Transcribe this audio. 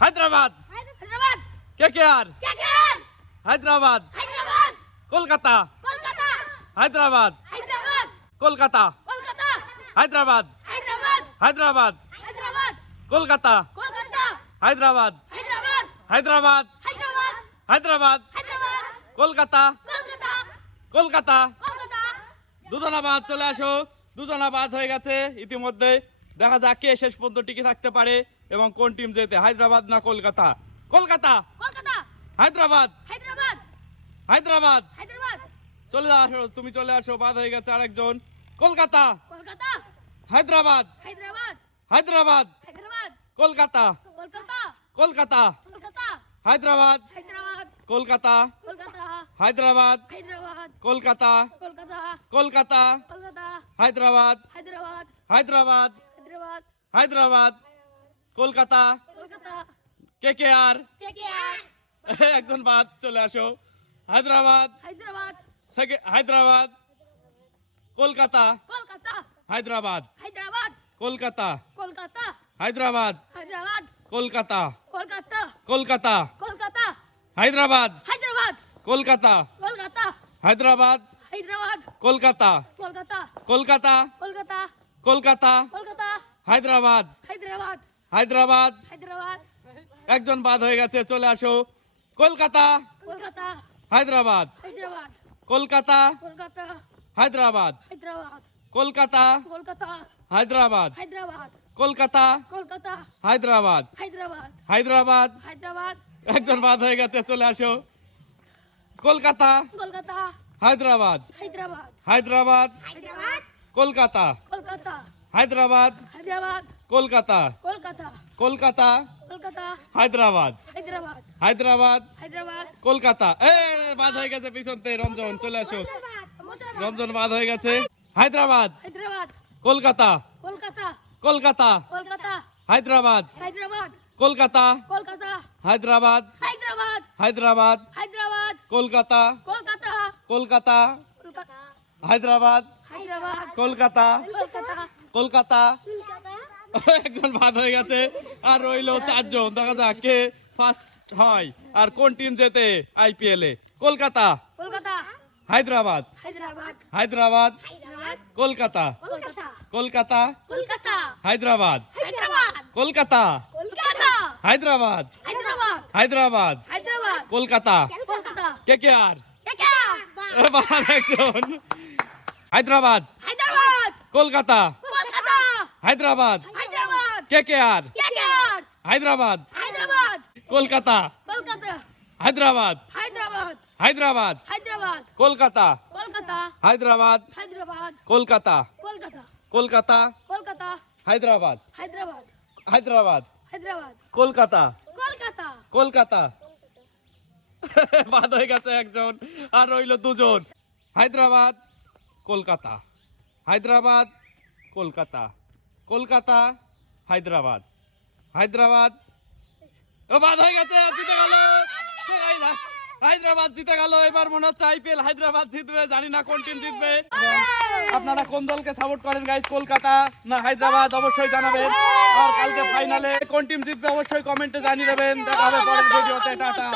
Hyderabad, Hyderabad, KKR, KKR, Hyderabad, Hyderabad, Kolkata, Kolkata, Hyderabad, Hyderabad, Kolkata, Kolkata, Hyderabad, Hyderabad, Hyderabad, Hyderabad, Kolkata, Kolkata, Hyderabad, Hyderabad, Hyderabad, Hyderabad, Hyderabad, Hyderabad, Kolkata, Kolkata, Kolkata. Kolkata. দুজনা বাদ, চলে আসো। দুজনা বাদ হয়ে গেছে ইতিমধ্যে। দেখা যাক কে শেষ পর্যন্ত টিকে থাকতে পারে এবং কোন টিম জেতে, হায়দ্রাবাদ না কলকাতা। কলকাতা, কলকাতা, হায়দ্রাবাদ, হায়দ্রাবাদ, হায়দ্রাবাদ। হায়দ্রাবাদ, চলে আসো, তুমি চলে আসো। বাদ হয়ে গেছে আরেকজন। কলকাতা, কলকাতা, হায়দ্রাবাদ, হায়দ্রাবাদ, হায়দ্রাবাদ, হায়দ্রাবাদ, কলকাতা, কলকাতা, কলকাতা, কলকাতা, হায়দ্রাবাদ, হায়দ্রাবাদ, কলকাতা, কলকাতা, হায়দ্রাবাদ, হায়দ্রাবাদ, কলকাতা, কলকাতা, কলকাতা, কলকাতা, হায়দ্রাবাদ, হায়দ্রাবাদ, হায়দ্রাবাদ, হায়দ্রাবাদ, হায়দ্রাবাদ, কলকাতা, কলকাতা, কেকেআর। কেকেআর, একজন বাদ, চলে আসো। হায়দ্রাবাদ, হায়দ্রাবাদ, হায়দ্রাবাদ, কলকাতা, কলকাতা, হায়দ্রাবাদ, হায়দ্রাবাদ, কলকাতা, কলকাতা, হায়দ্রাবাদ, হায়দ্রাবাদ, কলকাতা, কলকাতা, কলকাতা, কলকাতা, হায়দ্রাবাদ, হায়দ্রাবাদ, কলকাতা, কলকাতা, হায়দ্রাবাদ, হায়দ্রাবাদ, কলকাতা, কলকাতা, কলকাতা, কলকাতা, কলকাতা, কলকাতা, হায়দ্রাবাদ, হায়দ্রাবাদ, হায়দ্রাবাদ। হায়দ্রাবাদ, একজন বাদ হয়ে গেছে, চলে আসো। কলকাতা, কলকাতা, হায়দ্রাবাদ, হায়দ্রাবাদ, কলকাতা, কলকাতা, হায়দ্রাবাদ, হায়দ্রাবাদ, কলকাতা, কলকাতা, হায়দ্রাবাদ, হায়দ্রাবাদ, কলকাতা, কলকাতা, হায়দ্রাবাদ, হায়দ্রাবাদ, হায়দ্রাবাদ। হায়দ্রাবাদ, একজন বাদ হয়ে গেছে, চলে আসো। কলকাতা, কলকাতা, হায়দ্রাবাদ, হায়দ্রাবাদ, হায়দ্রাবাদ, হায়দ্রাবাদ, কলকাতা, কলকাতা, হায়দ্রাবাদ, হায়দ্রাবাদ, কলকাতা, কলকাতা, কলকাতা, কলকাতা, হায়দ্রাবাদ, হায়দ্রাবাদ, হায়দ্রাবাদ, হায়দ্রাবাদ, কলকাতা। বাদ হয়ে গেছে পিছনতে রঞ্জন, চলে আসো। রঞ্জন বাদ হয়ে গেছে। হায়দ্রাবাদ, হায়দ্রাবাদ, কলকাতা, কলকাতা, কলকাতা, কলকাতা, হায়দ্রাবাদ, হায়দ্রাবাদ, কলকাতা, কলকাতা, হায়দ্রাবাদ, হায়দ্রাবাদ, হায়দ্রাবাদ, হায়দ্রাবাদ, কলকাতা, কলকাতা, কলকাতা, কলকাতা, হায়দ্রাবাদ, হায়দ্রাবাদ, কলকাতা, কলকাতা, কলকাতা। কলকাতা। একজন বাদ হয়ে গেছে, আর রইলো চারজন। দেখা যাক কে ফার্স্ট হয় আর কোন টিম জেতে আইপিএল এ। কলকাতা, কলকাতা, হায়দ্রাবাদ, হায়দ্রাবাদ, হায়দ্রাবাদ, হায়দ্রাবাদ, কলকাতা, কলকাতা, কলকাতা, কলকাতা, হায়দ্রাবাদ, হায়দ্রাবাদ, কলকাতা, কলকাতা, হায়দ্রাবাদ, হায়দ্রাবাদ, হায়দ্রাবাদ, হায়দ্রাবাদ, কলকাতা, কলকাতা, কেকেআর। কেকেআর, বাদ একজন। Hyderabad, Hyderabad, Kolkata, Kolkata, Hyderabad, Hyderabad, KKR, KKR, Hyderabad, Hyderabad, Kolkata, Kolkata, Hyderabad, Hyderabad, Hyderabad, Hyderabad, Kolkata, Kolkata, Hyderabad, Hyderabad, Kolkata, Kolkata, Kolkata, Kolkata, Hyderabad, Hyderabad, Hyderabad, Hyderabad, Kolkata, Kolkata, Kolkata. বাদ হয়ে গেছে একজন, আর রইল দুজন। হায়দ্রাবাদ, কলকাতা, হায়দ্রাবাদ, কলকাতা, কলকাতা, হায়দ্রাবাদ, হায়দ্রাবাদ। বাদ হয়ে গেছে, জিতে গেল হায়দ্রাবাদ, জিতে গেল। এবার মনে হচ্ছে আইপিএল হায়দ্রাবাদ জিতবে, জানি না কোন টিম জিতবে। আপনারা কোন দলকে সাপোর্ট করেন গাইস, কলকাতা না হায়দ্রাবাদ, অবশ্যই জানাবেন। আর কালকে ফাইনালে কোন টিম জিতবে অবশ্যই কমেন্টে জানিয়ে দেবেন। দেখা হবে পরের ভিডিওতে। টাটা।